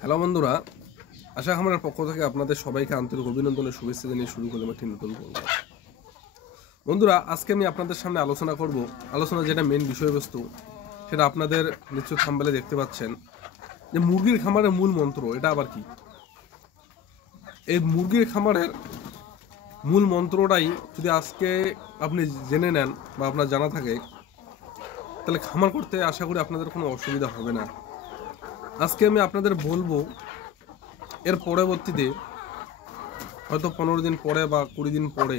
Hello বন্ধুরা, আশা খামারের পক্ষ থেকে আপনাদের সবাইকে আন্তরিক অভিনন্দনের শুভেচ্ছা জানিয়ে শুরু করলাম একটি নতুন পর্ব। বন্ধুরা, আজকে আমি আপনাদের সামনে আলোচনা যেটা মেন বিষয়বস্তু, সেটা আপনাদের নিশ্চয় থাম্বনেলে দেখতে পাচ্ছেন যে মুরগির খামারের মূল মন্ত্র। এটা আবার কি? এই মুরগির খামারের মূল মন্ত্রটাই যদি আজকে আপনি জেনে নেন বা আপনার জানা থাকে, তাহলে খামার করতে আশা করি আপনাদের কোনো অসুবিধা হবে না। আজকে আমি আপনাদের বলবো, এর পরবর্তীতে হয়তো 15 দিন পরে বা 20 দিন পরে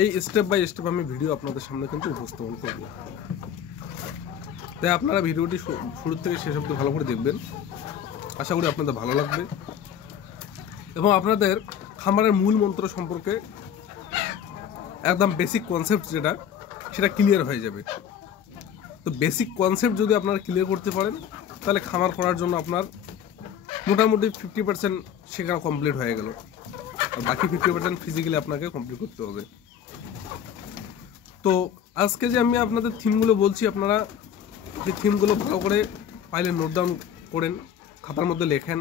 এই স্টেপ বাই স্টেপ আমি ভিডিও আপনাদের সামনে কিন্তু উপস্থাপন করব। তাই আপনারা ভিডিওটি শুরু থেকে শেষ অবধি ভালো করে দেখবেন। আশা করি আপনাদের ভালো লাগবে এবং আপনাদের খামারের মূল মন্ত্র সম্পর্কে একদম বেসিক কনসেপ্ট সেটা ক্লিয়ার হয়ে যাবে। তো বেসিক কনসেপ্ট যদি আপনারা ক্লিয়ার করতে পারেন, তাহলে খামার করার জন্য আপনার মোটামুটি 50% শেখা কমপ্লিট হয়ে গেল, আর বাকি 50% ফিজিক্যালি আপনাকে কমপ্লিট করতে হবে। তো আজকে যে আমি আপনাদের থিমগুলো বলছি, আপনারা যে থিমগুলো ভালো করে পাইলে নোট ডাউন করেন, খাতার মধ্যে লেখেন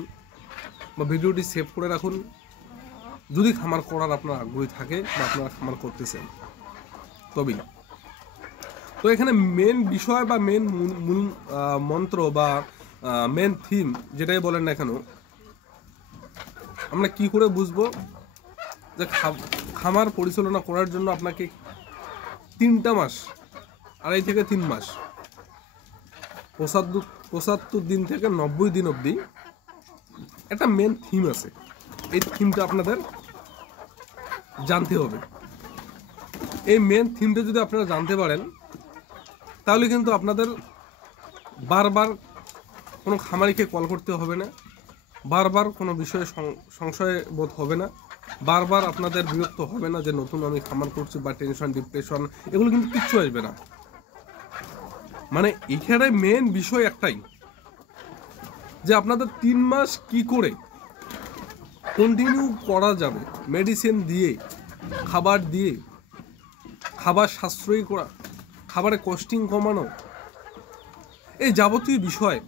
বা ভিডিওটি সেভ করে রাখুন, যদি খামার করার আপনার আগ্রহী থাকে বা আপনারা খামার করতেছেন তবেই। তো এখানে মেন বিষয় বা মেন মূল মন্ত্র বা মেন থিম যেটাই বলেন না কেন, আমরা কি করে বুঝবো যে খামার পরিচালনা করার জন্য আপনাকে 3টা মাস, 2.5 থেকে 3 মাস, 75 দিন থেকে 90 দিন অবধি একটা মেন থিম আছে। এই থিমটা আপনাদের জানতে হবে। এই মেন থিমটা যদি আপনারা জানতে পারেন, তাহলে কিন্তু আপনাদের বারবার কোনো খামারিকে কল করতে হবে না, বারবার কোনো বিষয়ে সংশয় বোধ হবে না, বারবার আপনাদের বিরক্ত হবে না যে নতুন আমি খামার করছি বা টেনশন ডিপ্রেশন এগুলো কিন্তু কিচ্ছু আসবে না। মানে এখানে মেন বিষয় একটাই, যে আপনাদের 3 মাস কি করে কন্টিনিউ করা যাবে, মেডিসিন দিয়ে, খাবার দিয়ে, খাবার সাশ্রয়ী করা, খাবারের কস্টিং কমানো, এই যাবতীয় বিষয়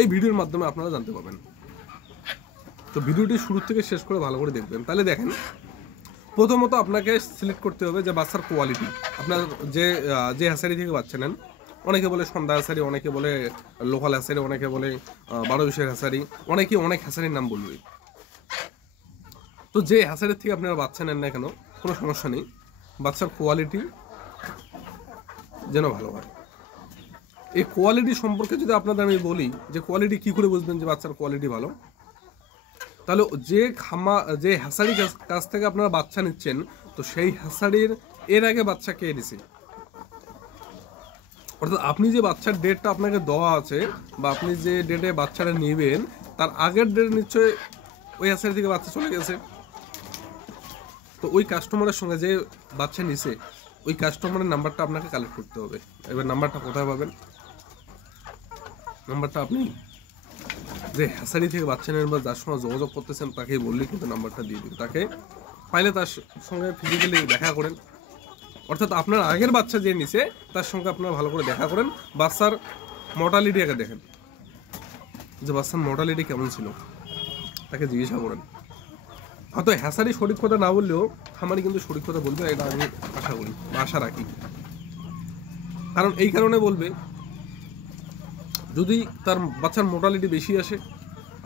এই ভিডিওর মাধ্যমে আপনারা জানতে পারবেন। তো ভিডিওটি শুরু থেকে শেষ করে ভালো করে দেখবেন। তাহলে দেখেন, প্রথমত আপনাকে সিলেক্ট করতে হবে যে বাচ্চার কোয়ালিটি। আপনার যে হ্যাসারি থেকে বাচ্চা নেন, অনেকে বলে সন্ধ্যা হ্যাসারি, অনেকে বলে লোকাল হ্যাসারি, অনেকে বলে 12-20 হ্যাসারি, অনেকে অনেক হ্যাসারির নাম বলবে। তো যে হ্যাসারির থেকে আপনারা বাচ্চা নেন না কেন, কোনো সমস্যা নেই, বাচ্চার কোয়ালিটি যেন ভালো হয়। এই কোয়ালিটি সম্পর্কে যদি আপনাদের আমি বলি যে কোয়ালিটি কী করে বুঝবেন যে বাচ্চার কোয়ালিটি ভালো, তাহলে যে হ্যাসারির কাছ থেকে আপনারা বাচ্চা নিচ্ছেন, তো সেই হ্যাসারির এর আগে বাচ্চা কে দিছে, অর্থাৎ আপনি যে বাচ্চার ডেটটা আপনাকে দেওয়া আছে বা আপনি যে ডেটে বাচ্চাটা নেবেন, তার আগের ডেট নিশ্চয়ই ওই হ্যাসারি থেকে বাচ্চা চলে গেছে। তো ওই কাস্টমারের সঙ্গে যে বাচ্চা নিছে, ওই কাস্টমারের নাম্বারটা আপনাকে কালেক্ট করতে হবে। এবার নাম্বারটা কোথায় পাবেন? নাম্বারটা আপনি যে হ্যাসারি থেকে বাচ্চা নেন বা যার সঙ্গে যোগাযোগ করতেছেন তাকেই বললেই কিন্তু নাম্বারটা দিয়ে দিন। তাকে পাইলে তার সঙ্গে ফিজিক্যালি দেখা করেন, অর্থাৎ আপনার আগের বাচ্চা যে নিছে তার সঙ্গে আপনারা ভালো করে দেখা করেন, বাচ্চার মর্টালিটি আগে দেখেন যে বাচ্চার মর্টালিটি কেমন ছিল, তাকে জিজ্ঞাসা করেন। হয়তো হ্যাসারি সঠিক কথা না বললেও খামারি কিন্তু সঠিক কথা বলবে, এটা আমি আশা করি বা আশা রাখি। কারণ এই কারণে বলবে, যদি তার বাচ্চার মোর্টালিটি বেশি আসে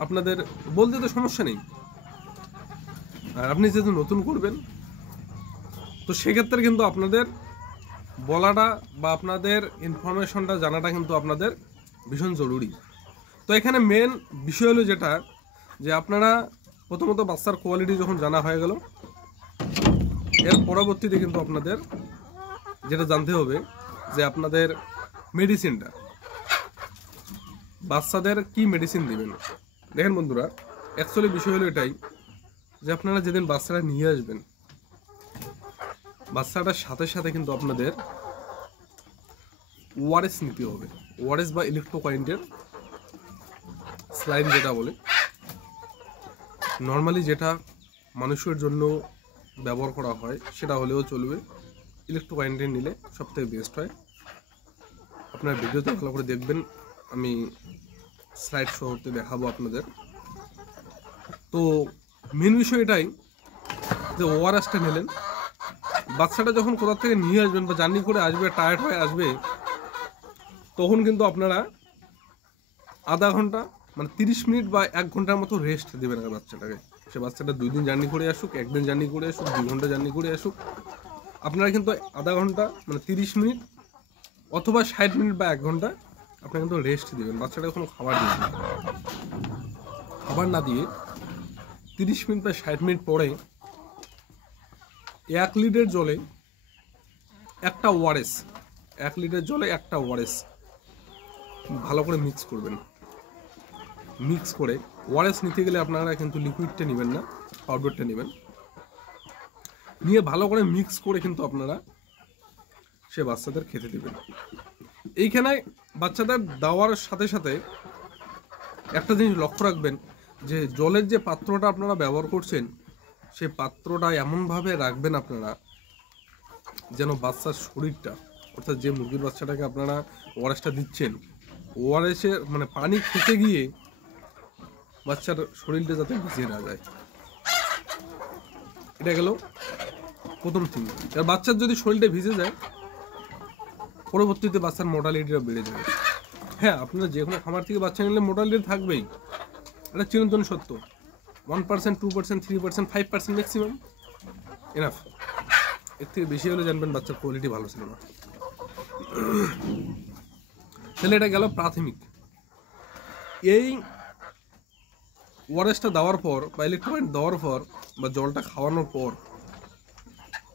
আপনাদের বলতে তো সমস্যা নেই, আর আপনি যেহেতু নতুন করবেন, তো সেক্ষেত্রে কিন্তু আপনাদের বলাটা বা আপনাদের ইনফরমেশনটা জানাটা কিন্তু আপনাদের ভীষণ জরুরি। তো এখানে মেন বিষয় হলো যেটা, যে আপনারা প্রথমত বাচ্চার কোয়ালিটি যখন জানা হয়ে গেল, এর পরবর্তীতে কিন্তু আপনাদের যেটা জানতে হবে যে আপনাদের মেডিসিনটা, বাচ্চাদের কি মেডিসিন দিবেন। দেখেন বন্ধুরা, অ্যাকচুয়ালি বিষয় হলো এটাই, যে আপনারা যেদিন বাচ্চাটা নিয়ে আসবেন, বাচ্চাটার সাথে সাথে কিন্তু আপনাদের ওআরএস নিতে হবে। ওআরএস বা ইলেকট্রোকাইন্টের স্লাইন যেটা বলে, নর্মালি যেটা মানুষের জন্য ব্যবহার করা হয় সেটা হলেও চলবে, ইলেকট্রোকাইন্টের নিলে সবথেকে বেস্ট হয়। আপনার ভিডিওতে ভালো করে দেখবেন, আমি স্লাইড শোতে দেখাবো আপনাদের। তো মেন বিষয় এটাই যে ওআরএসটা নিলেন, বাচ্চাটা যখন কোথা থেকে নিয়ে আসবেন বা জার্নি করে আসবে, টায়ার্ড হয়ে আসবে, তখন কিন্তু আপনারা আধা ঘন্টা মানে 30 মিনিট বা 1 ঘন্টার মতো রেস্ট দেবেন বাচ্চাটাকে। সে বাচ্চাটা 2 দিন জার্নি করে আসুক, 1 দিন জার্নি করে আসুক, 2 ঘন্টা জার্নি করে আসুক, আপনারা কিন্তু আধা ঘন্টা মানে 30 মিনিট অথবা 60 মিনিট বা 1 ঘন্টা আপনারা কিন্তু রেস্ট দেবেন। বাচ্চাটাকে কোনো খাবার দিবেন না। খাবার না দিয়ে 30 মিনিট বা 60 মিনিট পরে 1 লিটার জলে একটা ওআরএস, 1 লিটার জলে একটা ওআরএস ভালো করে মিক্স করবেন। মিক্স করে ওআরএস নিতে গেলে আপনারা কিন্তু লিকুইডটা নেবেন না, পাউডারটা নেবেন। নিয়ে ভালো করে মিক্স করে কিন্তু আপনারা সে বাচ্চাদের খেতে দেবেন। এইখানে বাচ্চাদের দেওয়ার সাথে সাথে একটা জিনিস লক্ষ্য রাখবেন যে জলের যে পাত্রটা আপনারা ব্যবহার করছেন সেই পাত্রটা এমনভাবে রাখবেন আপনারা যেন বাচ্চার শরীরটা, অর্থাৎ যে মুরগির বাচ্চাটাকে আপনারা ওআরএসটা দিচ্ছেন, ওআরএসের মানে পানি খেতে গিয়ে বাচ্চার শরীরটা যাতে ভিজে না যায়। এটা গেল প্রথম থিং। আর বাচ্চার যদি শরীরটা ভিজে যায় পরবর্তীতে বাচ্চার মোর্টালিটিটা বেড়ে যাবে। হ্যাঁ, আপনারা যে কোনো খাবার থেকে বাচ্চা নিলে মোর্টালিটি থাকবেই, এটা চিরন্তন সত্য। 1%, 2%, 3%, 5% ম্যাক্সিমাম এনাফ। এর থেকে বেশি হলে জানবেন বাচ্চার কোয়ালিটি ভালো ছিল না। তাহলে এটা গেল প্রাথমিক। এই ওআরএসটা দেওয়ার পর বা ইলেকট্রোলাইট দেওয়ার পর বা জলটা খাওয়ানোর পর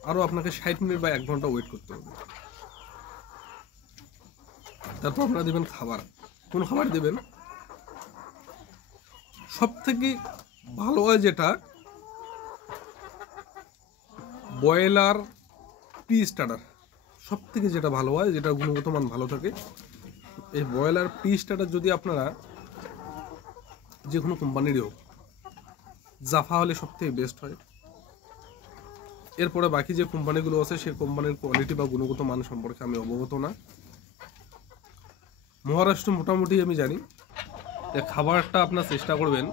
আরও আপনাকে 60 মিনিট বা 1 ঘন্টা ওয়েট করতে হবে। তারপর আপনারা দেবেন খাবার। কোন খাবার দেবেন? সব থেকে ভালো হয় যেটা ব্রয়লার প্রি স্টার্টার, সব থেকে যেটা ভালো হয়, যেটা গুণগত মান ভালো থাকে, এই ব্রয়লার প্রি স্টার্টার যদি আপনারা যে কোনো কোম্পানিরই হোক, জাফা হলে সব থেকে বেস্ট হয়। এরপরে বাকি যে কোম্পানিগুলো আছে সেই কোম্পানির কোয়ালিটি বা গুণগত মান সম্পর্কে আমি অবগত না। মহারাষ্ট্র মোটামুটি আমি জানি। খাবারটা আপনার চেষ্টা করবেন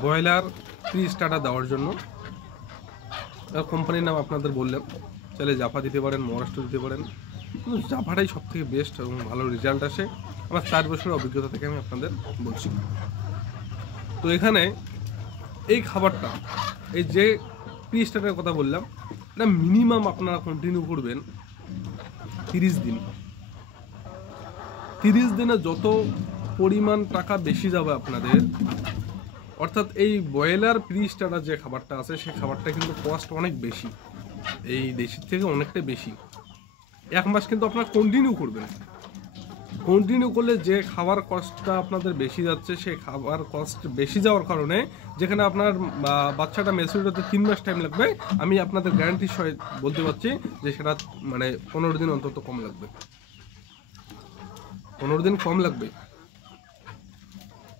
ব্রয়লার প্রি স্টার্টার দেওয়ার জন্য। কোম্পানির নাম আপনাদের বললাম, চাইলে জাফা দিতে পারেন, মহারাষ্ট্র দিতে পারেন, কিন্তু জাফাটাই সব থেকে বেস্ট এবং ভালো রেজাল্ট আসে। আমার 4 বছরের অভিজ্ঞতা থেকে আমি আপনাদের বলছি। তো এখানে এই খাবারটা, এই যে প্রি স্টার্টারের কথা বললাম, এটা মিনিমাম আপনারা কন্টিনিউ করবেন 30 দিন। 30 দিনে যত পরিমাণ টাকা বেশি যাবে আপনাদের, অর্থাৎ এই ব্রয়লার প্রি স্টার্টার যে খাবারটা আছে সেই খাবারটা কিন্তু কস্ট অনেক বেশি, এই দেশির থেকে অনেকটাই বেশি। 1 মাস কিন্তু আপনারা কন্টিনিউ করবেন। কন্টিনিউ করলে যে খাবার কস্টটা আপনাদের বেশি যাচ্ছে, সেই খাবার কস্ট বেশি যাওয়ার কারণে যেখানে আপনার বাচ্চাটা ম্যাচিউর হতে 3 মাস টাইম লাগবে, আমি আপনাদের গ্যারান্টি সহ বলতে পারছি যে সেটা মানে 15 দিন অন্তত কম লাগবে। 15 দিন কম লাগবে,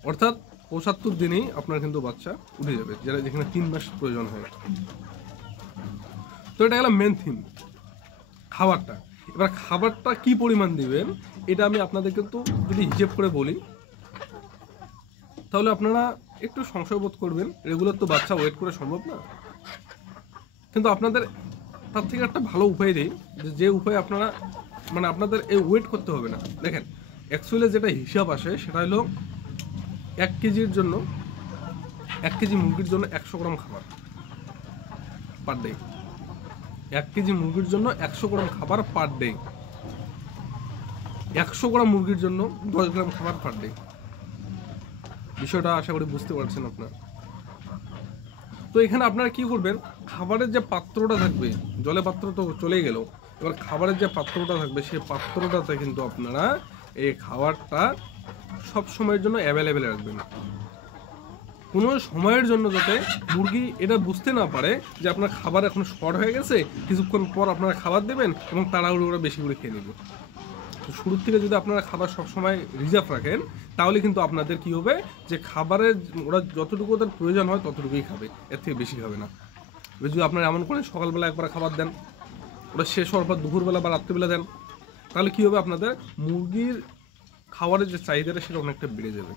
অর্থাৎ 75 দিনেই আপনার কিন্তু বাচ্চা উঠে যাবে, যেটা যেখানে 3 মাস প্রয়োজন হয়। তো এটা গেল মেন থিম, খাবারটা। এবার খাবারটা কি পরিমাণ দিবেন এটা আমি আপনাদের কিন্তু যদি হিসেব করে বলি তাহলে আপনারা একটু সংশয় বোধ করবেন। রেগুলার তো বাচ্চা ওয়েট করা সম্ভব না, কিন্তু আপনাদের তার থেকে একটা ভালো উপায় দিই, যে উপায় আপনারা মানে আপনাদের এই ওয়েট করতে হবে না। দেখেন, অ্যাকচুয়ালি যেটা হিসাব আসে সেটা হলো 1 কেজির জন্য, 1 কেজি মুরগির জন্য 100 গ্রাম খাবার পার ডে। 1 কেজি মুরগির জন্য 100 গ্রাম খাবার পার ডে। 100 গ্রাম মুরগির জন্য 10 গ্রাম খাবার পার ডে। বিষয়টা আশা করি বুঝতে পারছেন আপনারা। তো এখানে আপনারা কি করবেন, খাবারের যে পাত্রটা থাকবে, জলে পাত্র তো চলেই গেল, এবার খাবারের যে পাত্রটা থাকবে সেই পাত্রটাতে কিন্তু আপনারা এই খাবারটা সব সময়ের জন্য অ্যাভেলেবেল রাখবেন। কোনো সময়ের জন্য যাতে মুরগি এটা বুঝতে না পারে যে আপনার খাবার এখন শর্ট হয়ে গেছে, কিছুক্ষণ পর আপনারা খাবার দেবেন এবং তাড়াহুড়ো করে বেশি করে খেয়ে নেবে। তো শুরুর থেকে যদি আপনারা খাবার সবসময় রিজার্ভ রাখেন তাহলে কিন্তু আপনাদের কি হবে, যে খাবারের ওরা যতটুকু ওদের প্রয়োজন হয় ততটুকুই খাবে, এর থেকে বেশি খাবে না। এবার যদি আপনারা এমন করে সকালবেলা একবার খাবার দেন, ওটা শেষ হওয়ার পর দুপুরবেলা বা রাত্রিবেলা দেন, তাহলে কি হবে, আপনাদের মুরগির খাবারের যে চাহিদাটা সেটা অনেকটা বেড়ে যাবে,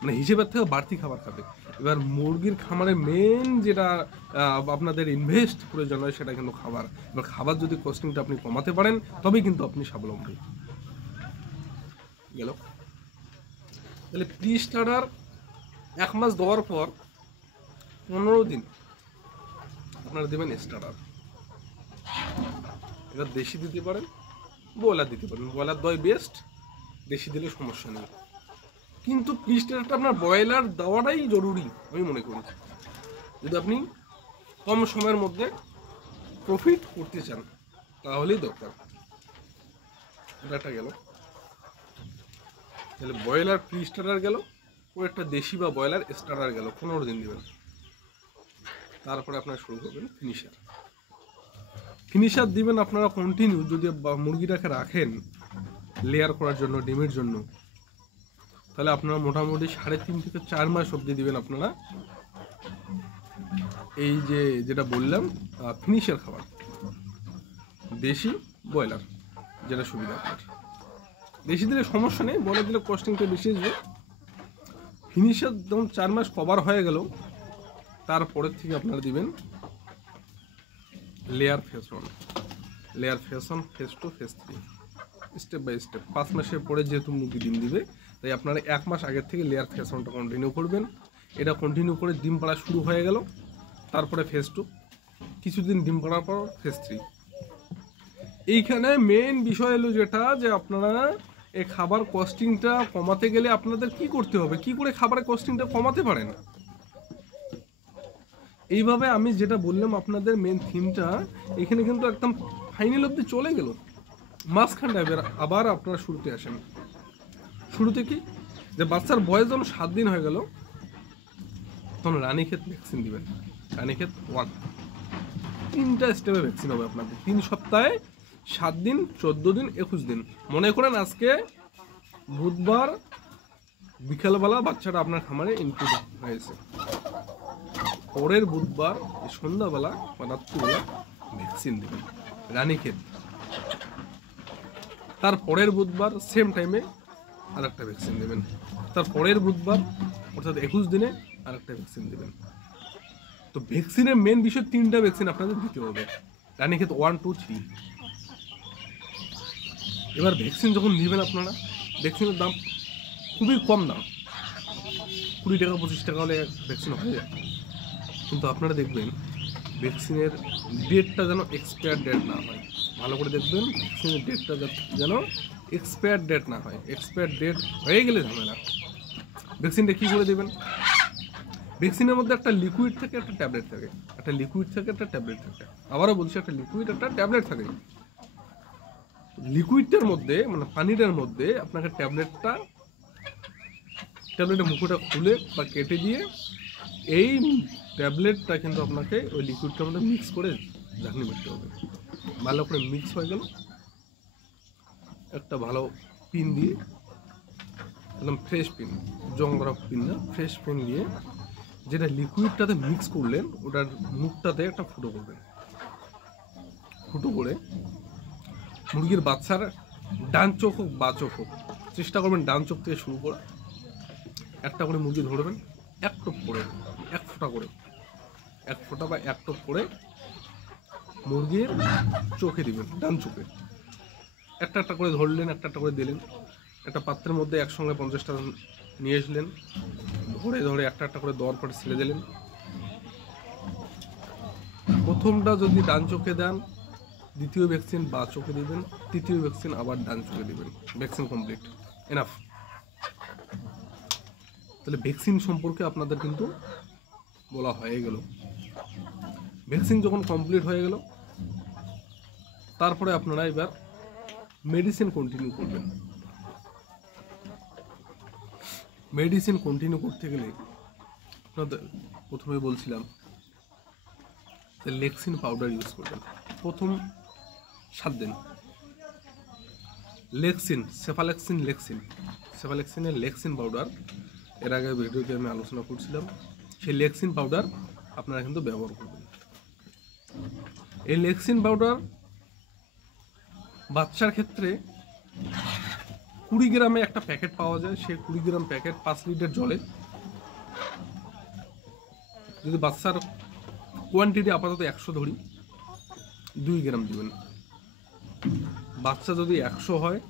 মানে হিসেবের থেকে বাড়তি খাবার খাবে। এবার মুরগির খামারের মেন যেটা আপনাদের ইনভেস্ট প্রয়োজন হয় সেটা কিন্তু খাবার। এবার খাবার যদি কস্টিংটা আপনি কমাতে পারেন তবেই কিন্তু আপনি স্বাবলম্বী গেল। তাহলে প্রি স্টার্টার 1 মাস দেওয়ার পর 15 দিন আপনারা দেবেন স্টার্টার। এবার দেশি দিতে পারেন, ব্রয়লার দিতে পারেন, ব্রয়লার দই বেস্ট, দেশি দিলে সমস্যা নেই। কিন্তু প্রি স্টার্টারটা আপনার ব্রয়লার দেওয়াটাই জরুরি আমি মনে করি, যদি আপনি কম সময়ের মধ্যে প্রফিট করতে চান তাহলেই দরকার। এটা একটা গেল। তাহলে ব্রয়লার প্রি স্টার্টার গেল, ও একটা দেশি বা ব্রয়লার স্টার্টার গেল, 15 দিন দেবেন। তারপরে আপনারা শুরু করবেন ফিনিশার। ফিনিশার দিবেন আপনারা কন্টিনিউ, যদি মুরগিটাকে রাখেন লেয়ার করার জন্য, ডিমের জন্য, তাহলে আপনারা মোটামুটি 3.5 থেকে 4 মাস অবধি দিবেন আপনারা এই যেটা বললাম ফিনিশার খাবার, দেশি ব্রয়লার, যেটা সুবিধা আপনার। দেশি দিলে সমস্যা নেই, ব্রয়লার দিলে কস্টিংটা বেশি আসবে। ফিনিশার যখন 4 মাস কভার হয়ে গেল, তারপরের থেকে আপনারা দিবেন layer phase 1, layer phase 1, phase 2, phase 3, step by step. 5 মাসের পরে যেহেতু মুরগি ডিম দিবে, তাই আপনারা 1 মাস আগের থেকে লেয়ার ফেজ 1টা কন্টিনিউ করবেন। এটা কন্টিনিউ করে ডিম পাড়া শুরু হয়ে গেল, তারপরে ফেজ 2, কিছুদিন ডিম পাড়ার পর ফেজ 3। এইখানে মেন বিষয় হলো যেটা, যে আপনারা এই খাবার কস্টিংটা কমাতে গেলে আপনাদের কি করতে হবে, কি করে খাবারের কস্টিংটা কমাতে পারেন। এইভাবে আমি যেটা বললাম আপনাদের মেন থিমটা এখানে কিন্তু একদম ফাইনাল অবধি চলে গেল। মাঝখান টাইপের আবার আপনারা শুরুতে আসেন। শুরুতে কি, যে বাচ্চার বয়স যখন 7 দিন হয়ে গেল, তখন রানীক্ষেত ভ্যাকসিন দিবেন। রানীক্ষেত 1, 3টা স্টেপে ভ্যাকসিন হবে আপনাদের 3 সপ্তাহে, 7 দিন, 14 দিন, 21 দিন। মনে করেন আজকে বুধবার বিকালবেলা বাচ্চাটা আপনার খামারে ইনপুট হয়েছে, পরের বুধবার সন্ধ্যাবেলা বা রাত্রিবেলা ভ্যাকসিন দেবেন রানীক্ষেত। তার পরের বুধবার সেম টাইমে আর একটা ভ্যাকসিন দেবেন। তার পরের বুধবার অর্থাৎ 21 দিনে আর একটা ভ্যাকসিন দেবেন। তো ভ্যাকসিনের মেন বিষয় 3টা ভ্যাকসিন আপনাদের দিতে হবে, রানীক্ষেত 1, 2, 3। এবার ভ্যাকসিন যখন নেবেন আপনারা, ভ্যাকসিনের দাম খুবই কম দাম, 20 টাকা 25 টাকা হলে ভ্যাকসিন হয়ে যায়। কিন্তু আপনারা দেখবেন ভ্যাকসিনের ডেটটা যেন এক্সপায়ার ডেট না হয়। ভালো করে দেখবেন ভ্যাকসিনের ডেটটা যেন এক্সপায়ার ডেট না হয়। এক্সপায়ার ডেট হয়ে গেলে ঝামেলা। ভ্যাকসিনটা কী করে দেবেন, ভ্যাকসিনের মধ্যে একটা লিকুইড থাকে, একটা ট্যাবলেট থাকে, একটা লিকুইড থাকে, একটা ট্যাবলেট থাকে। আবারও বলছি, একটা লিকুইড, একটা ট্যাবলেট থাকে। লিকুইডটার মধ্যে মানে পানিটার মধ্যে আপনাকে ট্যাবলেটের মুখোটা খুলে বা কেটে দিয়ে এই ট্যাবলেটটা কিন্তু আপনাকে ওই লিকুইডটার মধ্যে মিক্স করে ঝাঁকনি মারতে হবে। ভালো করে মিক্স হয়ে গেল, একটা ভালো পিন দিয়ে, একদম ফ্রেশ পিন, জং ধরা পিন না, ফ্রেশ পিন দিয়ে যেটা লিকুইডটাতে মিক্স করলেন ওটার মুখটাতে একটা ফুটো করবেন। ফুটো করে মুরগির বাচ্চার ডান চোখ হোক বা চোখ হোক, চেষ্টা করবেন ডান চোখ থেকে শুরু করে একটা করে মুরগি ধরবেন, এক টোপ করে, 1 ফোঁটা করে, 1 ফোঁটা বা 1 টোপ করে মুরগির চোখে দিবেন, ডান চোখে। একটা একটা করে ধরলেন, একটা একটা করে দিলেন। একটা পাত্রের মধ্যে একসঙ্গে 50টা নিয়ে আসলেন, ধরে ধরে একটা একটা করে দেওয়ার পরে ছেড়ে দিলেন। প্রথমটা যদি ডান চোখে দেন, দ্বিতীয় ভ্যাকসিন বা চোখে দিবেন, তৃতীয় ভ্যাকসিন আবার ডান চোখে দিবেন। Vaccine complete, enough. তাহলে ভ্যাকসিন সম্পর্কে আপনাদের কিন্তু বলা হয়ে গেল। ভ্যাকসিন যখন কমপ্লিট হয়ে গেল, তারপরে আপনারা এবার মেডিসিন কন্টিনিউ করবেন। মেডিসিন কন্টিনিউ করতে গেলে আপনাদের প্রথমে বলছিলাম যে লেক্সিন পাউডার ইউজ করবেন প্রথম 7 দিন। লেক্সিন, সেফালেক্সিনের লেক্সিন পাউডার, এর আগে ভিডিওতে আমি আলোচনা করছিলাম। সেই লেক্সিন পাউডার আপনারা কিন্তু ব্যবহার করবেন। এই লেক্সিন পাউডার বাচ্চার ক্ষেত্রে 20 গ্রামে একটা প্যাকেট পাওয়া যায়, সেই 20 গ্রাম প্যাকেট 5 লিটার জলে, যদি বাচ্চার কোয়ান্টিটি আপাতত 100 ধরি, 2 গ্রাম দিবেন। বাচ্চা যদি 100 হয়,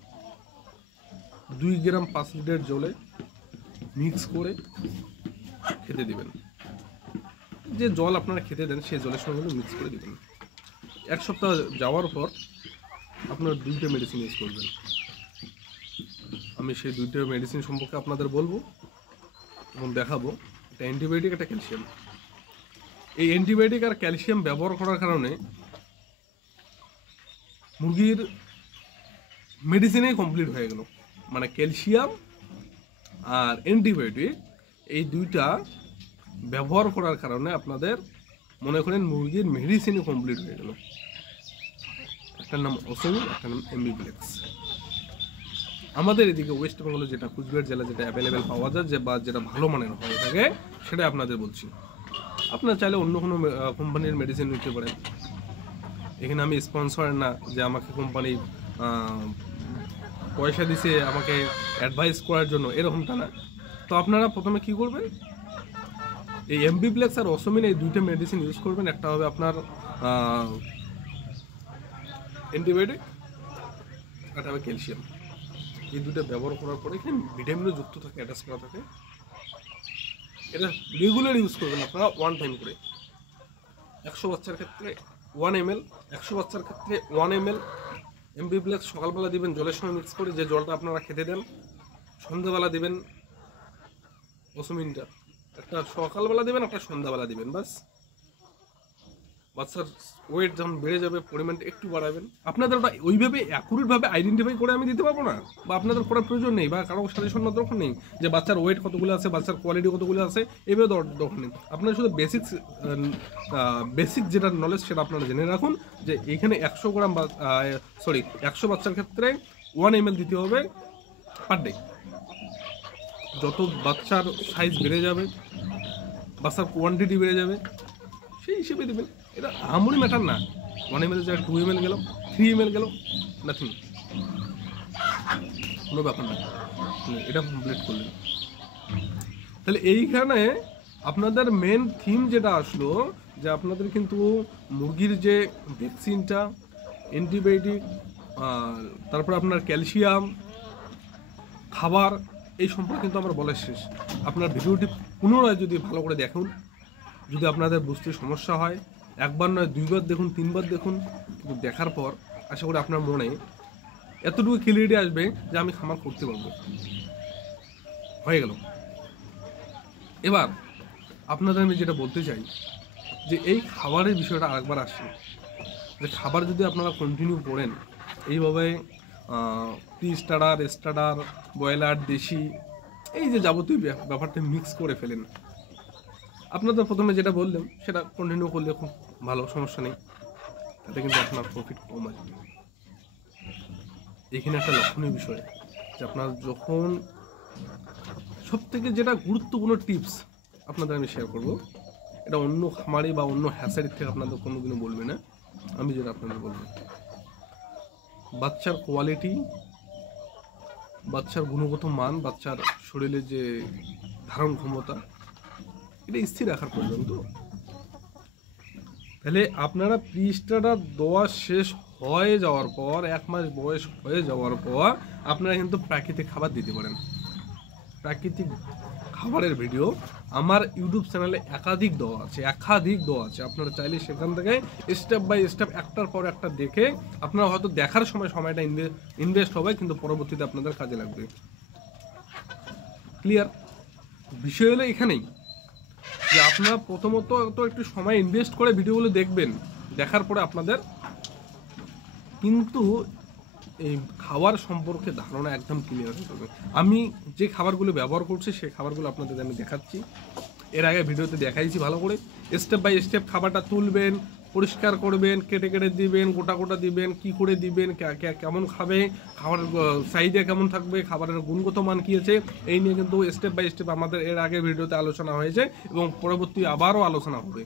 2 গ্রাম 5 লিটার জলে মিক্স করে খেতে দিবেন। যে জল আপনারা খেতে দেন সেই জলের সঙ্গে মিক্স করে দিবেন। 1 সপ্তাহ যাওয়ার পর আপনারা 2টা মেডিসিন ইউজ করবেন। আমি সেই 2টা মেডিসিন সম্পর্কে আপনাদের বলবো এবং দেখাবো। একটা অ্যান্টিবায়োটিক, একটা ক্যালসিয়াম। এই অ্যান্টিবায়োটিক আর ক্যালসিয়াম ব্যবহার করার কারণে মুরগির মেডিসিনেই কমপ্লিট হয়ে গেল। মানে ক্যালসিয়াম আর অ্যান্টিবায়োটিক এই 2টা ব্যবহার করার কারণে আপনাদের মনে করেন মুরগির মেডিসিনই কমপ্লিট হয়ে গেল। একটার নাম অসমিন, একটার নাম এমবিপ্লেক্স। আমাদের এদিকে ওয়েস্ট বেঙ্গলে যেটা কুচবিহার জেলা যেটা অ্যাভেলেবেল পাওয়া যায়, যে বা যেটা ভালো মানের হয়ে থাকে, সেটা আপনাদের বলছি। আপনারা চাইলে অন্য কোনো কোম্পানির মেডিসিন নিতে পারেন। এখানে আমি স্পন্সর না যে আমাকে কোম্পানি পয়সা দিছে আমাকে অ্যাডভাইস করার জন্য, এরকমটা না। তো আপনারা প্রথমে কি করবেন, এই এমবিপ্লেক্স আর অসমিন এই 2টা মেডিসিন ইউজ করবেন। একটা হবে আপনার অ্যান্টিবায়োটিক, একটা হবে ক্যালসিয়াম। এই 2টা ব্যবহার করার পরে এখানে ভিটামিনও যুক্ত থাকে, অ্যাটাচ করা থাকে। এটা রেগুলার ইউজ করবেন আপনারা 1 টাইম করে। 100 বাচ্চার ক্ষেত্রে 1 ml, 100 বাচ্চার ক্ষেত্রে 1 ml এমবিপ্লেক্স সকালবেলা দিবেন জলের সঙ্গে মিক্স করে, যে জলটা আপনারা খেতে দেন। সন্ধ্যাবেলা দিবেন অসমিনটা, একটা সকালবেলা দিবেন, একটা সন্ধ্যাবেলা দিবেন। বাস বাচ্চার ওয়েট যখন বেড়ে যাবে পরিমাণটা একটু বাড়াবেন। আপনাদের ওটা ওইভাবে অ্যাকুরেটভাবে আইডেন্টিফাই করে আমি দিতে পারবো না, বা আপনাদের করার প্রয়োজন নেই, বা কারো সাজেশন নেওয়ার দরকার নেই যে বাচ্চার ওয়েট কতগুলো আছে, বাচ্চার কোয়ালিটি কতগুলো আছে, এভাবে দরকার নেই। আপনারা শুধু বেসিক যেটা নলেজ সেটা আপনারা জেনে রাখুন, যে এখানে 100 গ্রাম 100 বাচ্চার ক্ষেত্রে 1 ml দিতে হবে পার ডে। যত বাচ্চার সাইজ বেড়ে যাবে, বাচ্চার কোয়ান্টিটি বেড়ে যাবে, সেই হিসেবে দেবেন। এটা আমরি ম্যাটার না। 1 ml জায়গায় 2 ml গেল, 3 ml গেল, নাথিং, কোনো ব্যাপার না। এটা কমপ্লিট করলেন। তাহলে এইখানে আপনাদের মেন থিম যেটা আসলো, যে আপনাদের কিন্তু মুরগির যে ভ্যাকসিনটা, অ্যান্টিবায়োটিক, তারপর আপনার ক্যালসিয়াম, খাবার, এই সম্পর্কে কিন্তু আমার বলা শেষ। আপনার ভিডিওটি পুনরায় যদি ভালো করে দেখুন, যদি আপনাদের বুঝতে সমস্যা হয়, 1 বার নয় 2 বার দেখুন, 3 বার দেখুন, কিন্তু দেখার পর আশা করি আপনার মনে এতটুকু ক্লিয়ারিটি আসবে যে আমি খামার করতে পারবো। হয়ে গেল। এবার আপনাদের আমি যেটা বলতে চাই, যে এই খাবারের বিষয়টা আরেকবার আসে, যে খাবার যদি আপনারা কন্টিনিউ করেন এইভাবে, স্টার্টার, ব্রয়লার, দেশি, এই যে যাবতীয় ব্যাপারটা মিক্স করে ফেলেন, আপনাদের প্রথমে যেটা বললাম সেটা কন্টিনিউ করলে খুব ভালো, সমস্যা নেই। তাতে কিন্তু আপনার প্রফিট কম আসবে। এখানে একটা লক্ষণীয় বিষয়, যে আপনার যখন সবথেকে যেটা গুরুত্বপূর্ণ টিপস আপনাদের আমি শেয়ার করব, এটা অন্য খামারি বা অন্য হ্যাচারির থেকে আপনাদের কোনোদিনও বলবে না, আমি যেটা আপনাদের বলবো, বাচ্চার কোয়ালিটি, বাচ্চার গুণগত মান, বাচ্চার শরীরে যে ধারণ ক্ষমতা, এটা স্থির রাখার প্রয়োজন। তো তাহলে আপনারা প্রি-স্টার্টার দেওয়া শেষ হয়ে যাওয়ার পর, 1 মাস বয়স হয়ে যাওয়ার পর আপনারা কিন্তু প্রাকৃতিক খাবার দিতে পারেন। প্রাকৃতিক খাবারের ভিডিও আমার ইউটিউব চ্যানেলে একাধিক দেওয়া আছে। আপনারা চাইলে সেখান থেকে স্টেপ বাই স্টেপ একটার পর একটা দেখে, আপনারা হয়তো দেখার সময়টা ইনভেস্ট হবে, কিন্তু পরবর্তীতে আপনাদের কাজে লাগবে। ক্লিয়ার? বিষয় হলো এখানেই, যে আপনারা প্রথমত তো একটু সময় ইনভেস্ট করে ভিডিওগুলো দেখবেন, দেখার পরে আপনাদের কিন্তু এই খাবার সম্পর্কে ধারণা একদম ক্লিয়ার হয়ে যাবে। আমি যে খাবারগুলো ব্যবহার করছি সেই খাবারগুলো আপনাদের আমি দেখাচ্ছি, এর আগে ভিডিওতে দেখাইছি ভালো করে। স্টেপ বাই স্টেপ খাবারটা তুলবেন, পরিষ্কার করবেন, কেটে কেটে দিবেন, গোটা দিবেন, কি করে দিবেন, কেমন খাবে, খাবারের চাহিদা কেমন থাকবে, খাবারের গুণগত মান কী আছে, এই নিয়ে কিন্তু স্টেপ বাই স্টেপ আমাদের এর আগে ভিডিওতে আলোচনা হয়েছে এবং পরবর্তী আবারও আলোচনা হবে।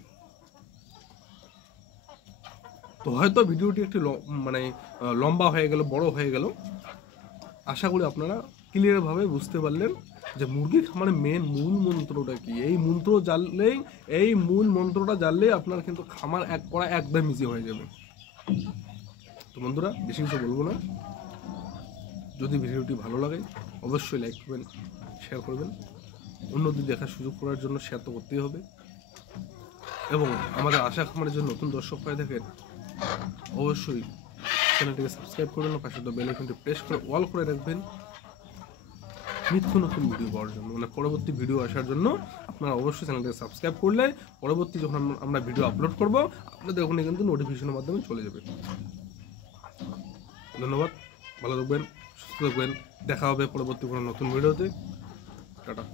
তো হয়তো ভিডিওটি একটু লম্বা হয়ে গেল, বড় হয়ে গেল। আশা করি আপনারা ক্লিয়ারভাবে বুঝতে পারলেন যে মুরগি খামারের মেন মূল মন্ত্রটা কি। এই মূল মন্ত্রটা জানলেই আপনার কিন্তু খামার করা একদম ইজি হয়ে যাবে। তো বন্ধুরা, বেশি কিছু বলবো না। যদি ভিডিওটি ভালো লাগে অবশ্যই লাইক করবেন, শেয়ার করবেন। অন্যদের দেখার সুযোগ করার জন্য শেয়ার তো করতেই হবে। এবং আমাদের আশা খামারের জন্য নতুন দর্শক হয়ে থাকেন অবশ্যই চ্যানেলটিকে সাবস্ক্রাইব করবেন, পাশে তো বেল আইকনটি প্রেস করে অল করে রাখবেন নিত্য নতুন ভিডিও পাওয়ার জন্য, মানে পরবর্তী ভিডিও আসার জন্য। আপনারা অবশ্যই চ্যানেলটিকে সাবস্ক্রাইব করলে পরবর্তী যখন আমরা ভিডিও আপলোড করব আপনাদের ওখানে কিন্তু নোটিফিকেশনের মাধ্যমে চলে যাবে। ধন্যবাদ, ভালো থাকবেন, সুস্থ থাকবেন। দেখা হবে পরবর্তী কোনো নতুন ভিডিওতে। টাটা।